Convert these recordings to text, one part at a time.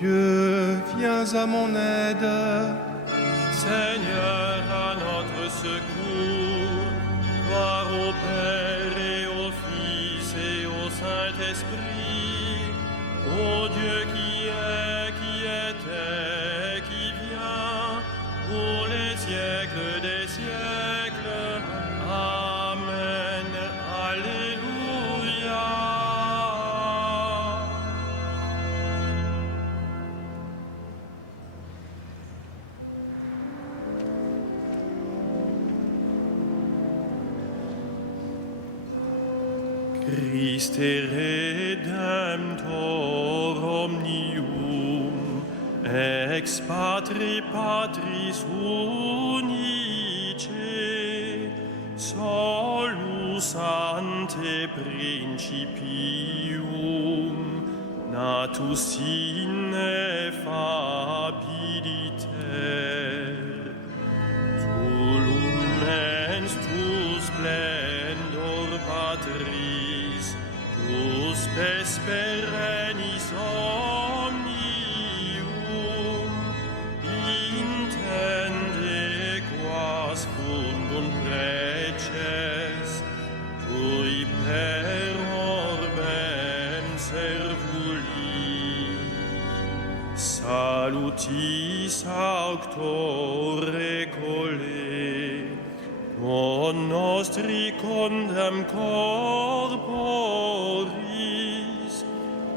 Dieu, viens à mon aide. Seigneur, à notre secours, gloire au Père et au Fils et au Saint-Esprit, ô Dieu qui était, qui vient, pour les siècles des siècles. Amen. Alléluia. Christe Redemptor omnium, ex patri patris unice, solus ante principium, natus ineffabiliter, tu lumens tu splendor patris, tu spes perennis omnium, intende quas fundum preces, tui per orbem servuli. Salutis auctore cole, con nostri condem corporis,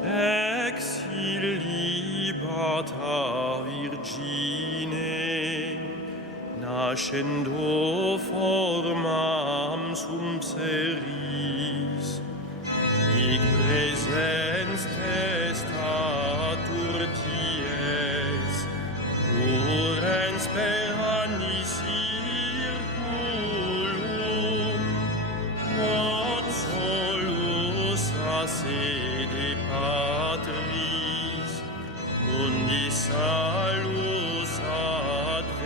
ex illibata Virgine, nascendo formam sum seris, hic presens testatur ties, urens per anni circulum, quod solus a sede patris, mundi salus adveneris.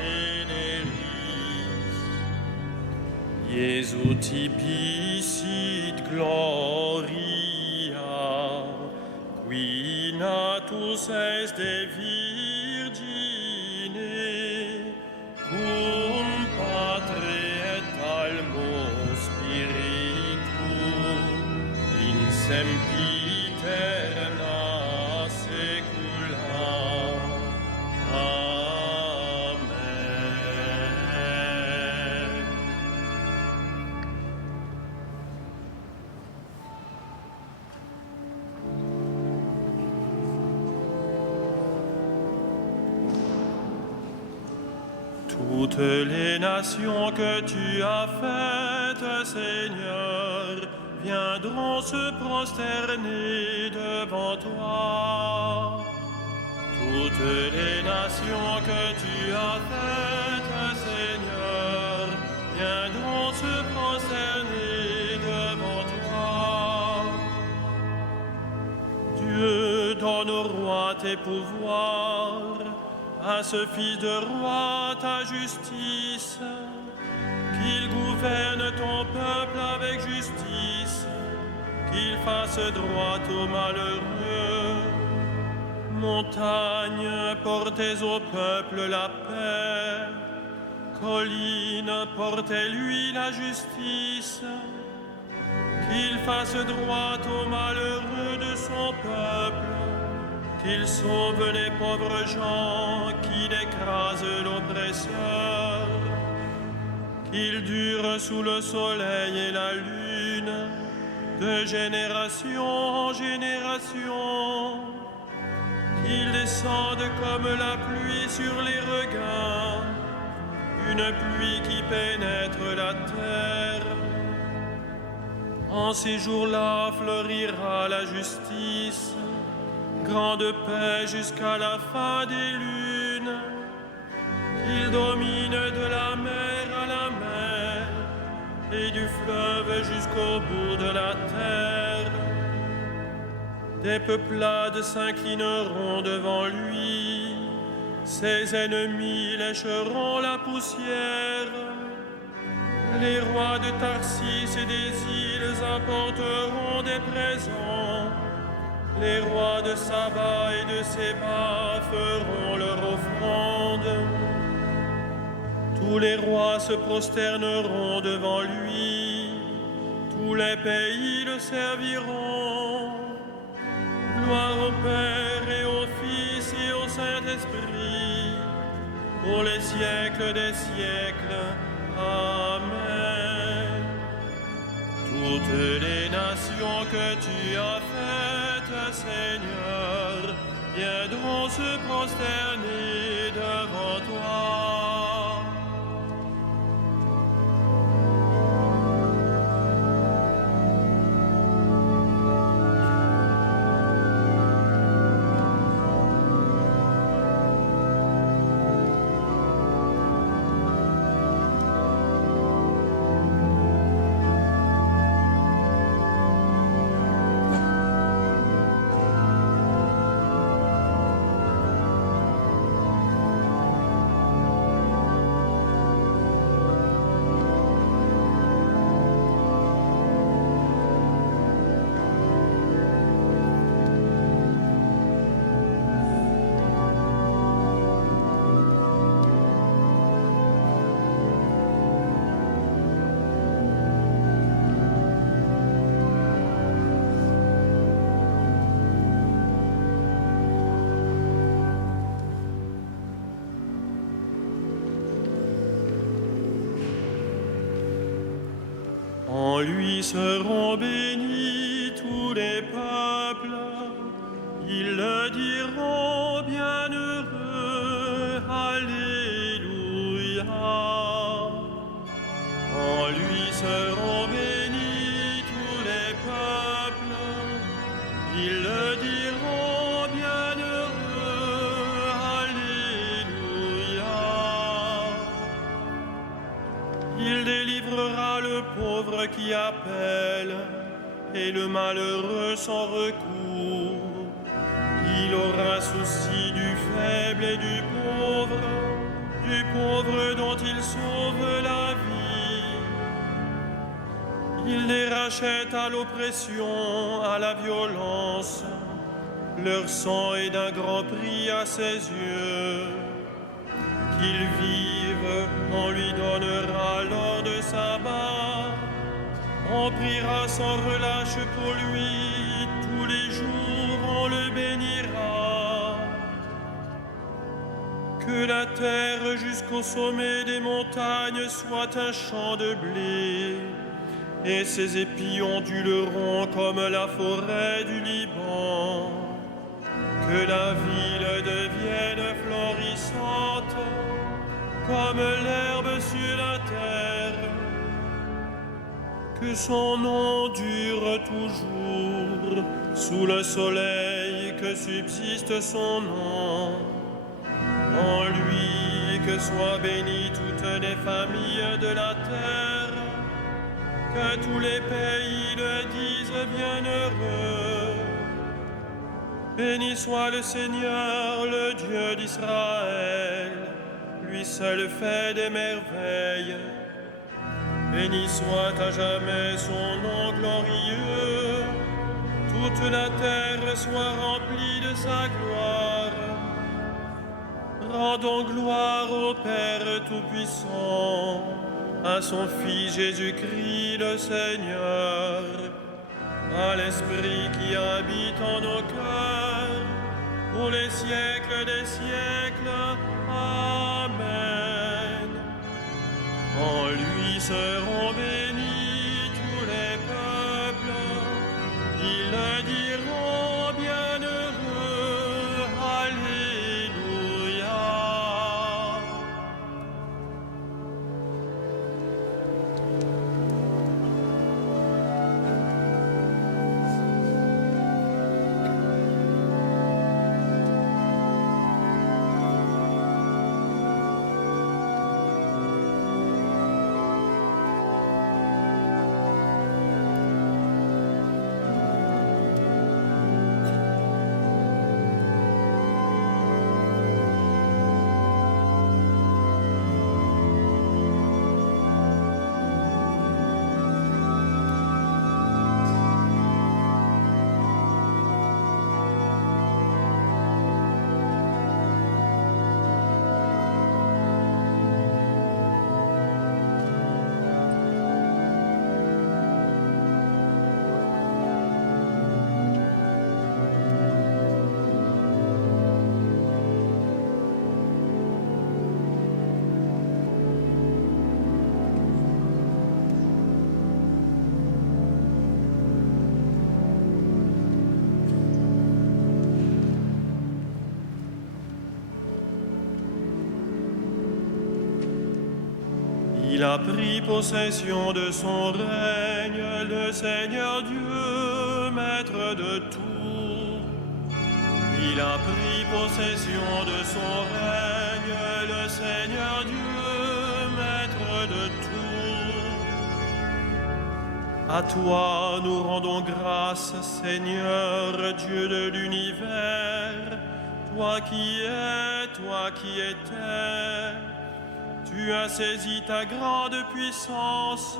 Iesu tibi sit gloria, qui natus est de Virgine, cum Patre et Almo Spiritu, in sempiterna saecula. Amen. Toutes les nations que tu as faites, Seigneur, viendront se prosterner devant toi. Toutes les nations que tu as faites, Seigneur, viendront se prosterner devant toi. Dieu, donne au roi tes pouvoirs, à ce fils de roi ta justice, qu'il gouverne ton peuple avec justice, qu'il fasse droit aux malheureux. Montagne, portez au peuple la paix, collines, portez-lui la justice, qu'il fasse droit aux malheureux de son peuple, qu'il sauve les pauvres gens, qu'il écrase l'oppresseur, qu'il dure sous le soleil et la lune, de génération en génération, qu'il descende comme la pluie sur les regains, une pluie qui pénètre la terre. En ces jours-là fleurira la justice, grande paix jusqu'à la fin des lunes, qu'il domine de la mer à la mer et du fleuve jusqu'au bout de la terre. Des peuplades s'inclineront devant lui, ses ennemis lécheront la poussière. Les rois de Tarsis et des îles apporteront des présents, Les rois de Saba et de Séba feront leur offrande. Tous les rois se prosterneront devant lui. Tous les pays le serviront. Gloire au Père et au Fils et au Saint-Esprit, pour les siècles des siècles. Amen. Toutes les nations que tu as faites, Seigneur, viendront se prosterner devant toi. En lui seront bénis tous les peuples, ils le diront bienheureux, Alléluia. En lui seront bénis tous les peuples, ils le diront bienheureux, Alléluia. Il délivrera le pauvre qui appelle et le malheureux sans recours. Il aura souci du faible et du pauvre dont il sauve la vie. Il les rachète à l'oppression, à la violence. Leur sang est d'un grand prix à ses yeux. Qu'ils vivent, on lui donnera l'or de sabbat. On priera sans relâche pour lui, tous les jours on le bénira. Que la terre jusqu'au sommet des montagnes soit un champ de blé, et ses épis onduleront comme la forêt du Liban. Que la ville devienne florissante, comme l'herbe sur la terre. Que son nom dure toujours, sous le soleil que subsiste son nom. En lui que soient bénies toutes les familles de la terre, que tous les pays le disent bienheureux. Béni soit le Seigneur, le Dieu d'Israël, lui seul fait des merveilles. Béni soit à jamais son nom glorieux, toute la terre soit remplie de sa gloire. Rendons gloire au Père Tout-Puissant, à son Fils Jésus-Christ le Seigneur, à l'Esprit qui habite en nos cœurs, pour les siècles des siècles. Amen. En lui seront bénis tous les peuples, ils le diront bienheureux, Alléluia. Il a pris possession de son règne, le Seigneur Dieu, maître de tout. Il a pris possession de son règne, le Seigneur Dieu, maître de tout. À toi nous rendons grâce, Seigneur, Dieu de l'univers, toi qui es, toi qui étais. Tu as saisi ta grande puissance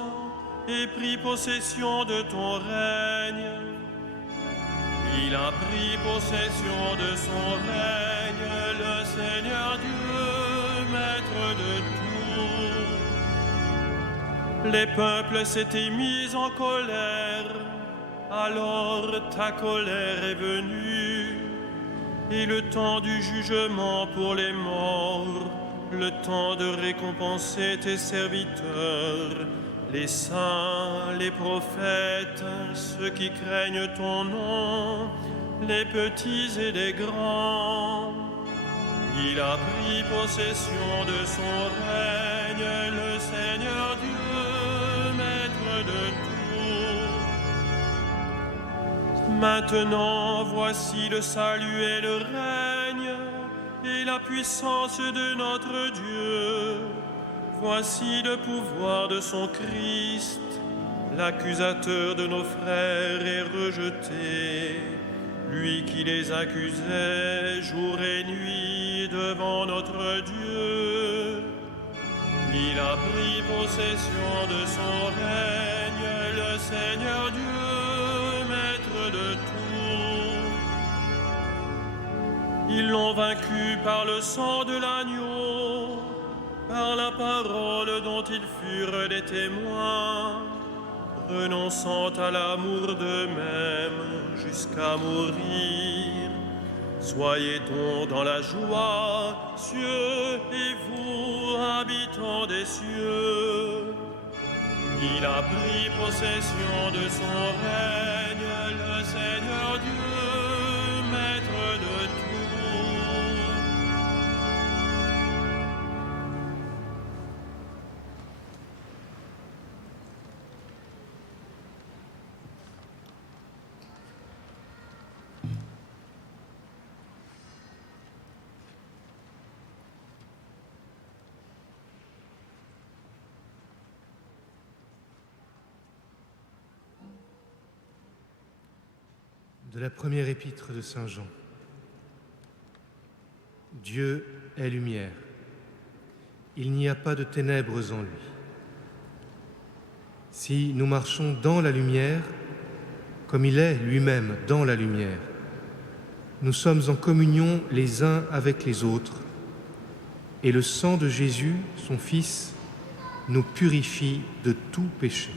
et pris possession de ton règne. Il a pris possession de son règne, le Seigneur Dieu, maître de tout. Les peuples s'étaient mis en colère, alors ta colère est venue, et le temps du jugement pour les morts, le temps de récompenser tes serviteurs, les saints, les prophètes, ceux qui craignent ton nom, les petits et les grands. Il a pris possession de son règne, le Seigneur Dieu, maître de tout. Maintenant, voici le salut et le règne, et la puissance de notre Dieu. Voici le pouvoir de son Christ. L'accusateur de nos frères est rejeté, lui qui les accusait jour et nuit devant notre Dieu. Il a pris possession de son règne, le Seigneur Dieu, maître de tout. Ils l'ont vaincu par le sang de l'agneau, par la parole dont ils furent les témoins, renonçant à l'amour d'eux-mêmes jusqu'à mourir. Soyez donc dans la joie, cieux et vous, habitants des cieux. Il a pris possession de son règne, le Seigneur Dieu, maître de tout. De la première épître de Saint Jean. Dieu est lumière. Il n'y a pas de ténèbres en lui. Si nous marchons dans la lumière, comme il est lui-même dans la lumière, nous sommes en communion les uns avec les autres, et le sang de Jésus, son Fils, nous purifie de tout péché.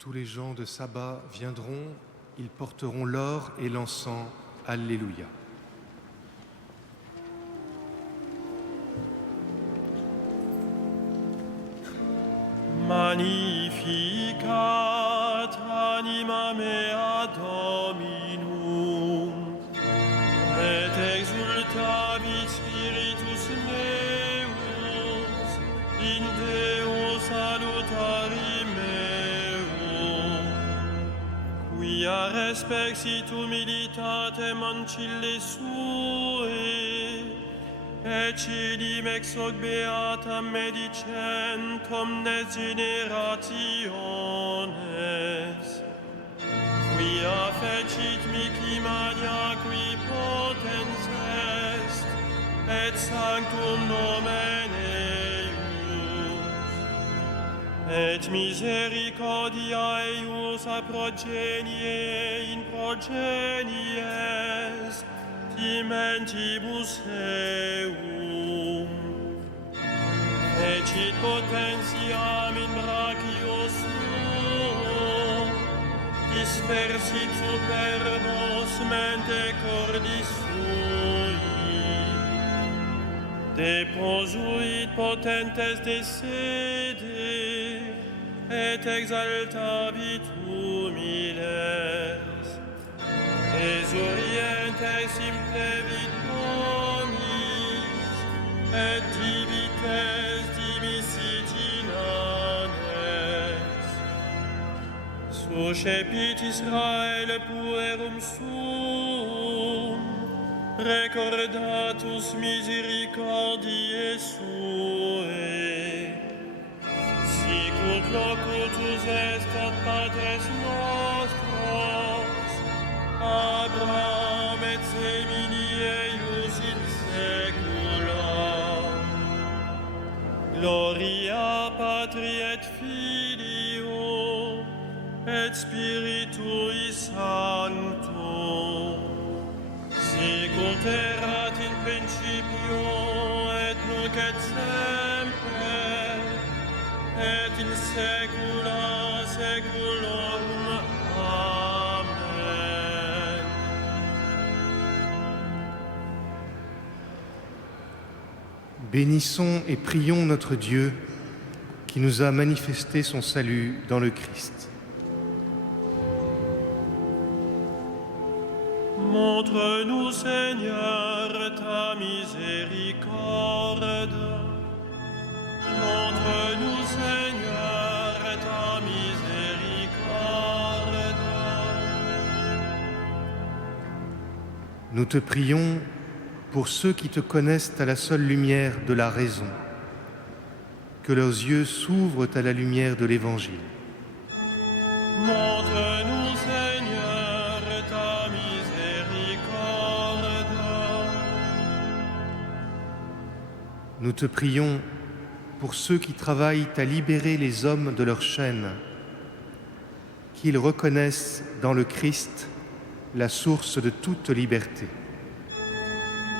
Tous les gens de Saba viendront, ils porteront l'or et l'encens. Alléluia. Magnificat anima mea Dominum, et exultavit spiritus meus, in Deo salutari meo, quia respexit humilitatem ancille sue, et cilim ex hoc beatam medicent omnes generationes, quia fecit mihi magna qui potens est, et sanctum nomen eius. misericordia eius a progenie in progenies timentibus eum. Fecit potentiam in brachio suo, dispersit super nos mente cordis sui. Deposuit potentes de sede, et exaltavit humiles. Exorientes implevit bonis, et divites dimisit inanes. Suscepit Israel puerum sum, recordatus misericordiae suae. Sicut locutus est ad patres nostros, Abraham et semini eius in saecula. Gloria Patri et Filio, et Spiritui Sancto, sicut erat in principio, et nunc et semper, et in saecula saeculorum. Amen. Bénissons et prions notre Dieu qui nous a manifesté son salut dans le Christ. Montre-nous, Seigneur, ta miséricorde. Montre-nous, Seigneur, ta miséricorde. Nous te prions pour ceux qui te connaissent à la seule lumière de la raison, que leurs yeux s'ouvrent à la lumière de l'Évangile. Montre-nous, Seigneur, ta miséricorde. Nous te prions pour ceux qui travaillent à libérer les hommes de leurs chaînes, qu'ils reconnaissent dans le Christ la source de toute liberté.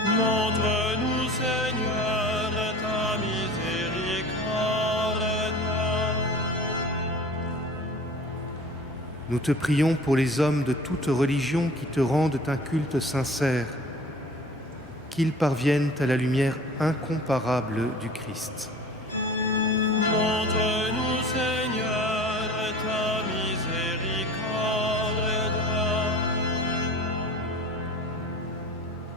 Montre-nous, Seigneur, ta miséricorde. Nous te prions pour les hommes de toute religion qui te rendent un culte sincère, qu'ils parviennent à la lumière incomparable du Christ. Montre-nous, Seigneur, ta miséricorde.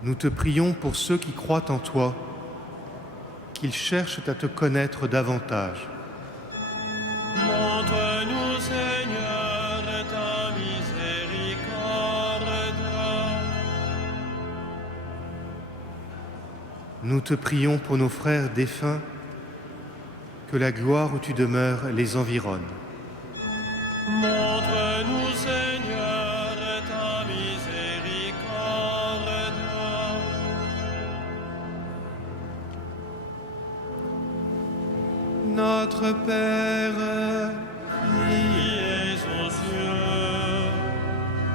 Nous te prions pour ceux qui croient en toi, qu'ils cherchent à te connaître davantage. Montre-nous, Seigneur, ta miséricorde. Nous te prions pour nos frères défunts, que la gloire où tu demeures les environne. Montre-nous, Seigneur, ta miséricorde. Notre Père, Qui es aux cieux,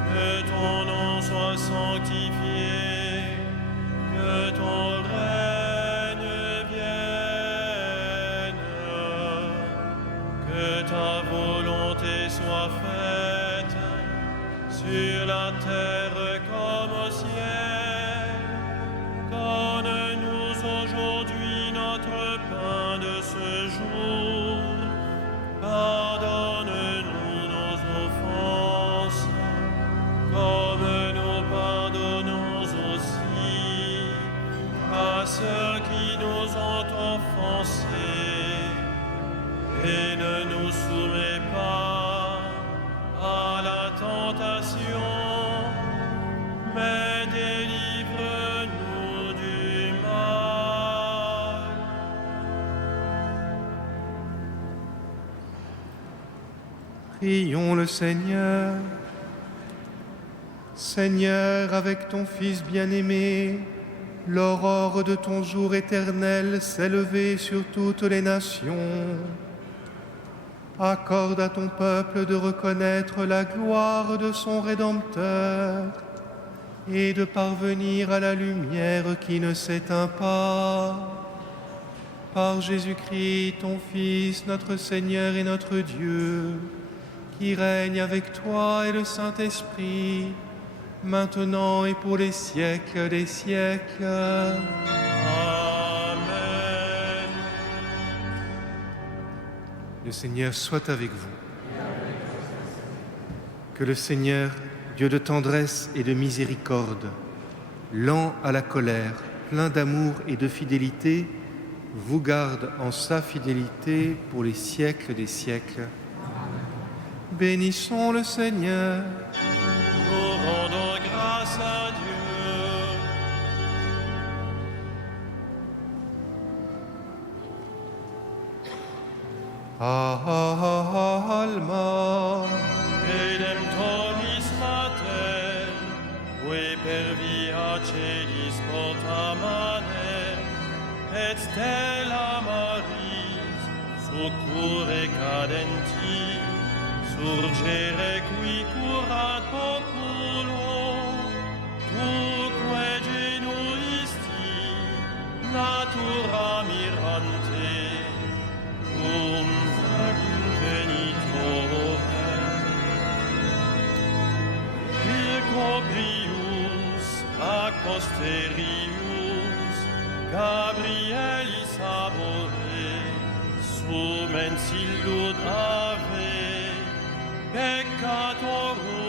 que ton nom soit sanctifié, que ton règne vienne, que ta volonté soit faite sur la terre comme au ciel. Donne-nous aujourd'hui notre pain de ce jour. Pardonne-nous nos offenses, comme nous pardonnons aussi à ceux qui nous ont offensés. Et ne nous soumets pas à la tentation, mais délivre-nous du mal. prions le Seigneur. Seigneur, avec ton Fils bien-aimé, l'aurore de ton jour éternel s'est levée sur toutes les nations. Accorde à ton peuple de reconnaître la gloire de son Rédempteur et de parvenir à la lumière qui ne s'éteint pas. Par Jésus-Christ, ton Fils, notre Seigneur et notre Dieu, qui règne avec toi et le Saint-Esprit, maintenant et pour les siècles des siècles. Amen. Le Seigneur soit avec vous. Que le Seigneur, Dieu de tendresse et de miséricorde, lent à la colère, plein d'amour et de fidélité, vous garde en sa fidélité pour les siècles des siècles. Bénissons le Seigneur. Nous rendons grâce à Dieu. Alma. Redemptoris Mater, qui per via celis porta manem, et stella Maris, succurre cadenti, surgere qui curat populo, tuque genuisti, natura mirante, cum genitore. Coprius ac posterius Gabrielis amore sumens illud ave peccatorum